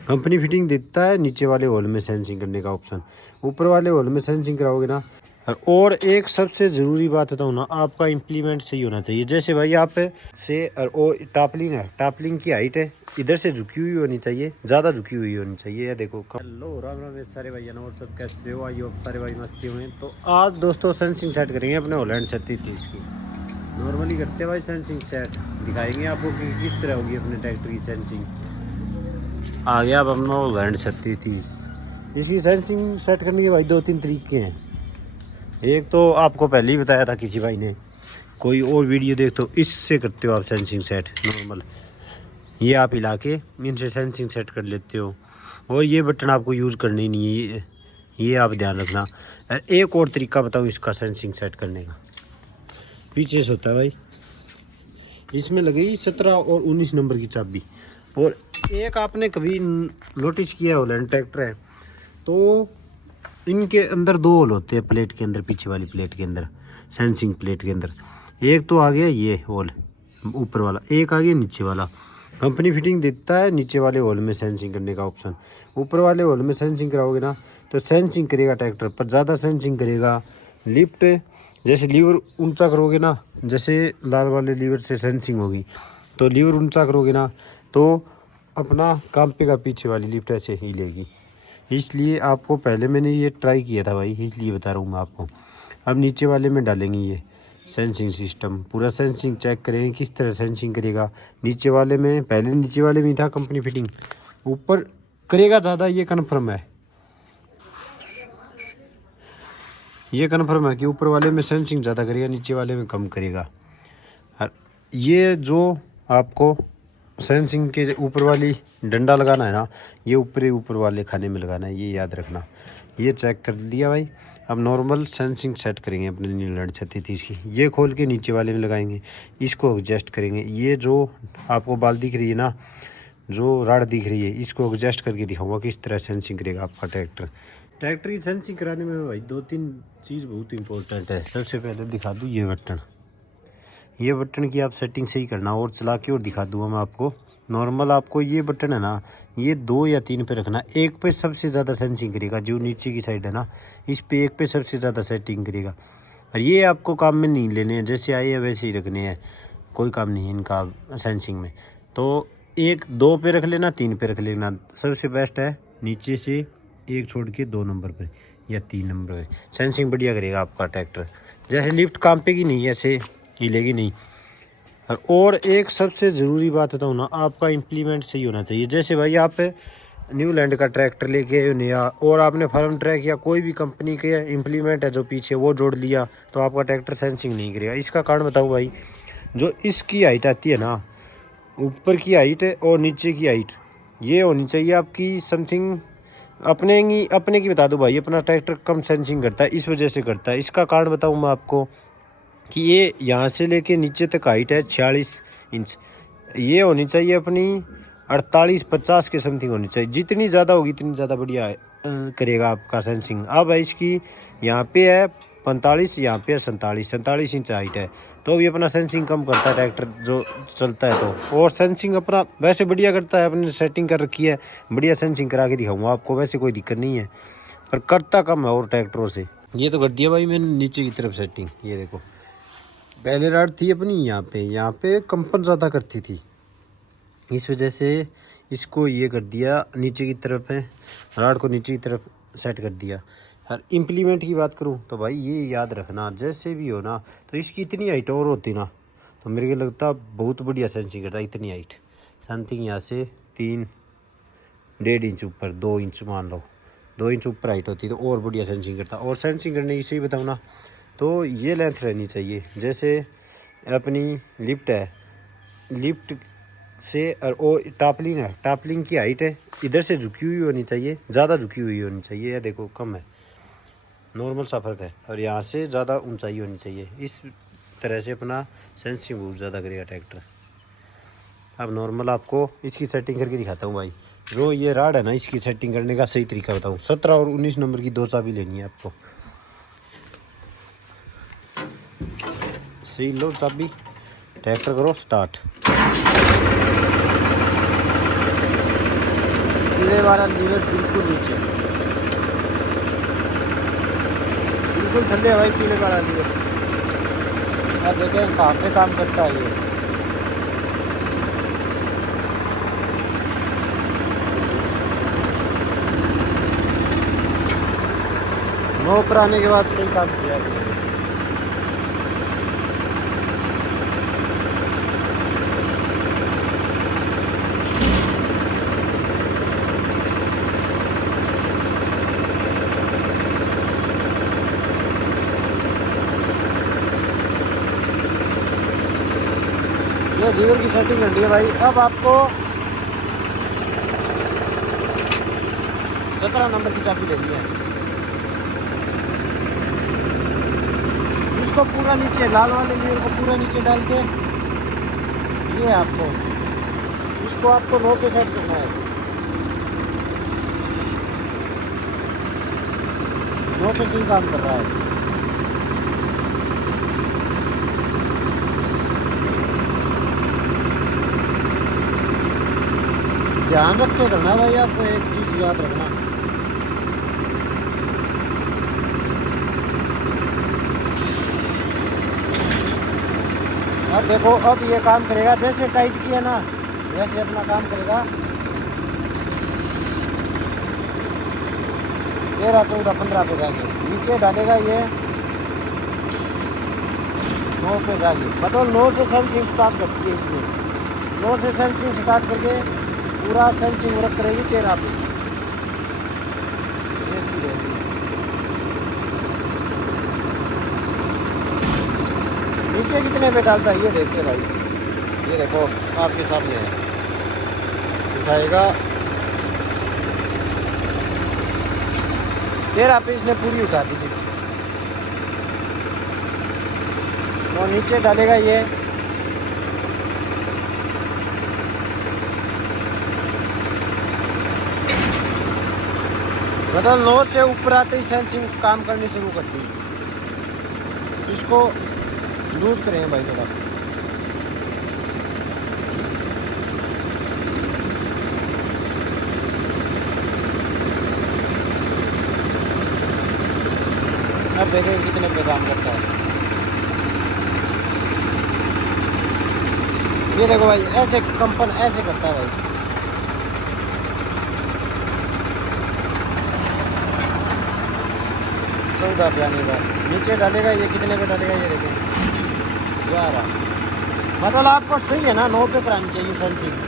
Company fitting देता है नीचे वाले होल में सेंसिंग करने का ऑप्शन, ऊपर वाले होल में सेंसिंग कराओगे ना। और एक सबसे ज़रूरी बात बताऊँ ना, आपका इम्प्लीमेंट सही होना चाहिए। जैसे भाई आप से और वो टापलिंग है, टापलिंग की हाइट है इधर से झुकी हुई होनी चाहिए, ज़्यादा झुकी हुई होनी चाहिए। या देखो हेलो राम राम सारे भाई और सब कैसे हो, आइए सारे भाई मस्ती हुए। तो आज दोस्तों सेंसिंग सेट करेंगे अपने होलैंड 3630 की। नॉर्मली करते हैं भाई सेंसिंग सेट, दिखाएंगे आपको कि किस तरह होगी अपने ट्रैक्टर की सेंसिंग। आ गया अब अपना होलैंड 3630। इसकी सेंसिंग सेट करने के भाई 2-3 तरीके हैं। एक तो आपको पहले ही बताया था किसी भाई ने, कोई और वीडियो देख तो इससे करते हो आप सेंसिंग सेट नॉर्मल, ये आप हिला के इनसे सेंसिंग सेट कर लेते हो। और ये बटन आपको यूज़ करने ही नहीं है, ये आप ध्यान रखना। एक और तरीका बताऊँ इसका सेंसिंग सेट करने का, पीछे से होता है भाई, इसमें लगेगी 17 और 19 नंबर की चाबी। और एक आपने कभी नोटिस किया है होलैंड ट्रैक्टर है तो इनके अंदर 2 होल होते हैं प्लेट के अंदर, पीछे वाली प्लेट के अंदर, सेंसिंग प्लेट के अंदर। एक तो आ गया ये होल ऊपर वाला, एक आ गया नीचे वाला। कंपनी फिटिंग देता है नीचे वाले होल में सेंसिंग करने का ऑप्शन, ऊपर वाले होल में सेंसिंग कराओगे ना तो सेंसिंग करेगा ट्रैक्टर पर, ज़्यादा सेंसिंग करेगा। लिफ्ट जैसे लीवर ऊंचा करोगे ना, जैसे लाल वाले लीवर से सेंसिंग होगी तो लीवर ऊंचा करोगे ना तो अपना काम पेगा, पीछे वाली लिफ्ट ऐसे ही लेगी। इसलिए आपको पहले मैंने ये ट्राई किया था भाई, इसलिए बता रहा हूँ मैं आपको। अब नीचे वाले में डालेंगे ये सेंसिंग सिस्टम, पूरा सेंसिंग चेक करेंगे किस तरह सेंसिंग करेगा। नीचे वाले में पहले नीचे वाले में था कंपनी फिटिंग, ऊपर करेगा ज़्यादा, ये कन्फर्म है, ये कन्फर्म है कि ऊपर वाले में सेंसिंग ज़्यादा करेगा, नीचे वाले में कम करेगा। ये जो आपको सेंसिंग के ऊपर वाली डंडा लगाना है ना, ये ऊपर वाले खाने में लगाना है, ये याद रखना। ये चेक कर लिया भाई। अब नॉर्मल सेंसिंग सेट करेंगे अपने न्यूलैंड 3630 की। ये खोल के नीचे वाले में लगाएंगे, इसको एडजस्ट करेंगे। ये जो आपको बाल दिख रही है ना, जो राड दिख रही है, इसको एडजस्ट करके दिखाऊंगा किस तरह सेंसिंग करेगा आपका ट्रैक्टर। ट्रैक्टर की सेंसिंग कराने में भाई 2-3 चीज़ बहुत इंपॉर्टेंट है। सबसे पहले दिखा दूँ ये बटन, ये बटन की आप सेटिंग सही करना और चला के और दिखा दूँगा मैं आपको। नॉर्मल आपको ये बटन है ना, ये 2 या 3 पे रखना। एक पे सबसे ज़्यादा सेंसिंग करेगा, जो नीचे की साइड है ना, इस पे एक पे सबसे ज़्यादा सेटिंग करेगा। और ये आपको काम में नहीं लेने हैं, जैसे आए हैं वैसे ही रखने हैं, कोई काम नहीं है इनका सेंसिंग में। तो 1-2 पे रख लेना, 3 पे रख लेना। सबसे बेस्ट है नीचे से एक छोड़ के 2 नंबर पर या 3 नंबर पर सेंसिंग बढ़िया करेगा आपका ट्रैक्टर। जैसे लिफ्ट काम पे की नहीं, ऐसे हिलेगी नहीं। और एक सबसे ज़रूरी बात बताऊँ ना, आपका इम्प्लीमेंट सही होना चाहिए। जैसे भाई आप न्यूलैंड का ट्रैक्टर लेके आए हो नया, और आपने फार्म ट्रैक या कोई भी कंपनी के इम्प्लीमेंट है जो पीछे वो जोड़ लिया, तो आपका ट्रैक्टर सेंसिंग नहीं करेगा। इसका कारण बताऊँ भाई, जो इसकी हाइट आती है ना, ऊपर की हाइट और नीचे की हाइट, ये होनी चाहिए आपकी समथिंग अपने की बता दो भाई। अपना ट्रैक्टर कम सेंसिंग करता है, इस वजह से करता है। इसका कारण बताऊँ मैं आपको कि ये यहाँ से लेके नीचे तक हाइट है 46 इंच, ये होनी चाहिए अपनी 48-50 के समथिंग होनी चाहिए। जितनी ज़्यादा होगी इतनी ज़्यादा बढ़िया करेगा आपका सेंसिंग। अब है इसकी यहाँ पे है 45, यहाँ पे है 47 इंच हाइट है, तो भी अपना सेंसिंग कम करता है ट्रैक्टर जो चलता है तो। और सेंसिंग अपना वैसे बढ़िया करता है, अपने सेटिंग कर रखी है, बढ़िया सेंसिंग करा के दिखाऊंगा आपको। वैसे कोई दिक्कत नहीं है, पर करता कम है और ट्रैक्टरों से। ये तो कर दिया भाई मैंने नीचे की तरफ सेटिंग, ये देखो। पहले राड थी अपनी यहाँ पे कंपन ज़्यादा करती थी, इस वजह से इसको ये कर दिया, नीचे की तरफ है, राड को नीचे की तरफ सेट कर दिया। और इम्प्लीमेंट की बात करूँ तो भाई ये याद रखना, जैसे भी हो ना, तो इसकी इतनी हाइट और होती ना तो मेरे को लगता बहुत बढ़िया सेंसिंग करता। इतनी हाइट समथिंग यहाँ से 3-1.5 इंच ऊपर, 2 इंच मान लो, 2 इंच ऊपर हाइट होती तो और बढ़िया सेंसिंग करता। और सेंसिंग करने की सही बताऊँ ना, तो ये लेंथ रहनी चाहिए। जैसे अपनी लिफ्ट है, लिफ्ट से और वो टापलिंग है, टापलिंग की हाइट है इधर से झुकी हुई होनी चाहिए, ज़्यादा झुकी हुई होनी चाहिए। या देखो कम है, नॉर्मल सा फर्क है। और यहाँ से ज़्यादा ऊंचाई होनी चाहिए। इस तरह से अपना सेंसिंग बहुत ज़्यादा करेगा ट्रैक्टर। अब नॉर्मल आपको इसकी सेटिंग करके दिखाता हूँ भाई। जो ये राड है ना, इसकी सेटिंग करने का सही तरीका बताऊँ। 17 और 19 नंबर की 2 चाबी लेनी है आपको। सही लो चाबी, ट्रैक्टर करो स्टार्ट। पीले वाला लीवर बिल्कुल नीचे, बिल्कुल ठंडे है भाई पीले वाला लीवर। अब देखें कहाँ पे काम करता है ये। नो पर आने के बाद सही काम किया है। ये लीवर की सेटिंग करनी है भाई। अब आपको 17 नंबर की चाबी लेनी है। इसको पूरा नीचे, लाल वाले लीवर को पूरा नीचे डाल के, ये आपको इसको आपको 9 पे सेट करना है। 9 पे सही काम कर रहा है। ध्यान रख के करना भाई, आपको एक चीज़ याद रखना। अब देखो, अब ये काम करेगा जैसे टाइट किया ना वैसे अपना काम करेगा। 13, 14, 15 पे जाके नीचे डालेगा ये 9 पे जाके। मतलब 9 से सेंसिंग स्टार्ट करती है इसमें। 9 से सेंसिंग स्टार्ट करके पूरा सेंसिंग वर्क करेगी 13 पे। ये चीज़ है। नीचे कितने पे डालता है ये देखिए भाई। ये देखो आपके सामने है, दिखाएगा 13 पे इसने पूरी उठा दी थी। वो नीचे डालेगा ये, मतलब 9 से ऊपर आते ही सेंसिंग काम करनी शुरू कर दी। इसको लूज करेंगे भाई थोड़ा। अब देखेंगे कितने पे काम करता है। ये देखो भाई, ऐसे कंपन ऐसे करता है भाई। चौदह पे आने का नीचे डालेगा ये, कितने पे डालेगा ये देखें 11। मतलब आपको सही है ना, 9 पे करानी चाहिए सेंसिंग।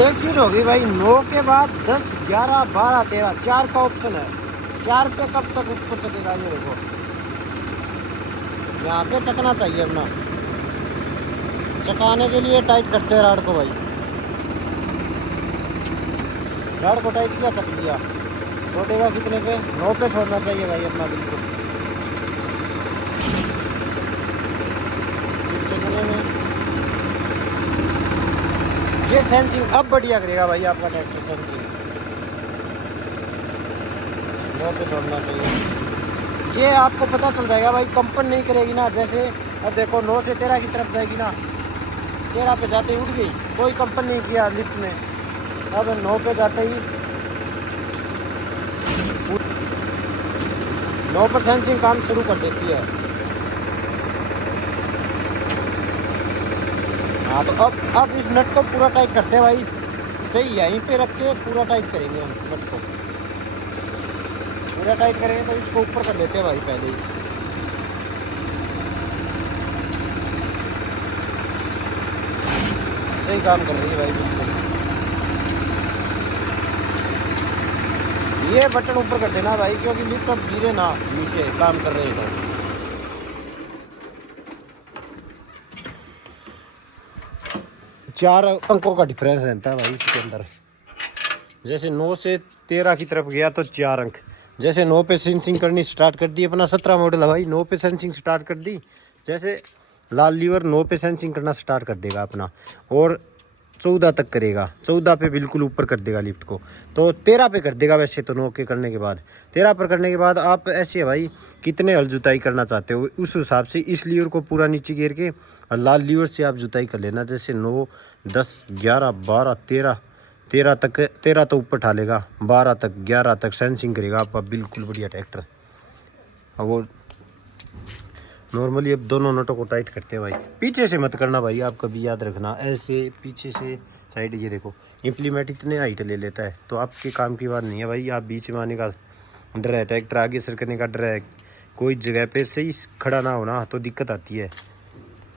एक चीज़ होगी भाई, 9 के बाद 10, 11, 12, 13 4 का ऑप्शन है। 4 पे कब तक ऊपर चलेगा ये देखो, यहाँ पे चकना चाहिए अपना। चकाने के लिए टाइट करते हैं राड को भाई। राड को टाइट किया, चक दिया। छोड़ेगा कितने पे? 9 पे छोड़ना चाहिए भाई अपना बिल्कुल। चकने में ये सेंसिंग अब बढ़िया करेगा भाई आपका ट्रैक्टर। सेंसिंग 9 पे छोड़ना चाहिए। ये आपको पता चल जाएगा भाई, कंपन नहीं करेगी ना। जैसे अब देखो 9 से 13 की तरफ जाएगी ना, 13 पे जाते ही उठ गई, कोई कंपन नहीं किया लिफ्ट में। अब 9 पे जाते ही 9 सेंसिंग काम शुरू कर देती है। हाँ तो अब इस नट को पूरा टाइट करते हैं भाई। सही यहीं पे रख के पूरा टाइट करेंगे हम नट को। पूरा टाइट करेंगे तो इसको ऊपर कर लेते हैं भाई पहले ही। सही काम कर रही है भाई बिल्कुल। ये बटन ऊपर कर देना भाई, क्योंकि लिफ्ट अब गिरे ना नीचे काम कर रहे तो। 4 अंकों का डिफरेंस रहता है भाई इसके अंदर। जैसे 9 से 13 की तरफ गया तो 4 अंक। जैसे 9 पे सेंसिंग करनी स्टार्ट कर दी, अपना 17 मॉडल है भाई, 9 पे सेंसिंग स्टार्ट कर दी। जैसे लाल लीवर 9 पे सेंसिंग करना स्टार्ट कर देगा अपना, और 14 तक करेगा, 14 पे बिल्कुल ऊपर कर देगा लिफ्ट को, तो 13 पे कर देगा वैसे तो 9 के करने के बाद। 13 पर करने के बाद आप ऐसे है भाई कितने हल जुताई करना चाहते हो उस हिसाब से इस लीवर को पूरा नीचे गिर के और लाल लीवर से आप जुताई कर लेना। जैसे 9, 10, 11, 12, 13, 13 तक, 13 तो ऊपर ठा लेगा, 12 तक, 11 तक सेंसिंग करेगा आपका बिल्कुल बढ़िया ट्रैक्टर। और वो नॉर्मली अब दोनों नटों को टाइट करते हैं भाई, पीछे से मत करना भाई, आप कभी याद रखना, ऐसे पीछे से साइड। ये देखो इम्प्लीमेंट इतने हाइट ले लेता है तो आपके काम की बात नहीं है भाई, आप बीच में आने का डर है, ट्रैक्टर आगे सरकने का डर है, कोई जगह पे सही खड़ा ना होना तो दिक्कत आती है।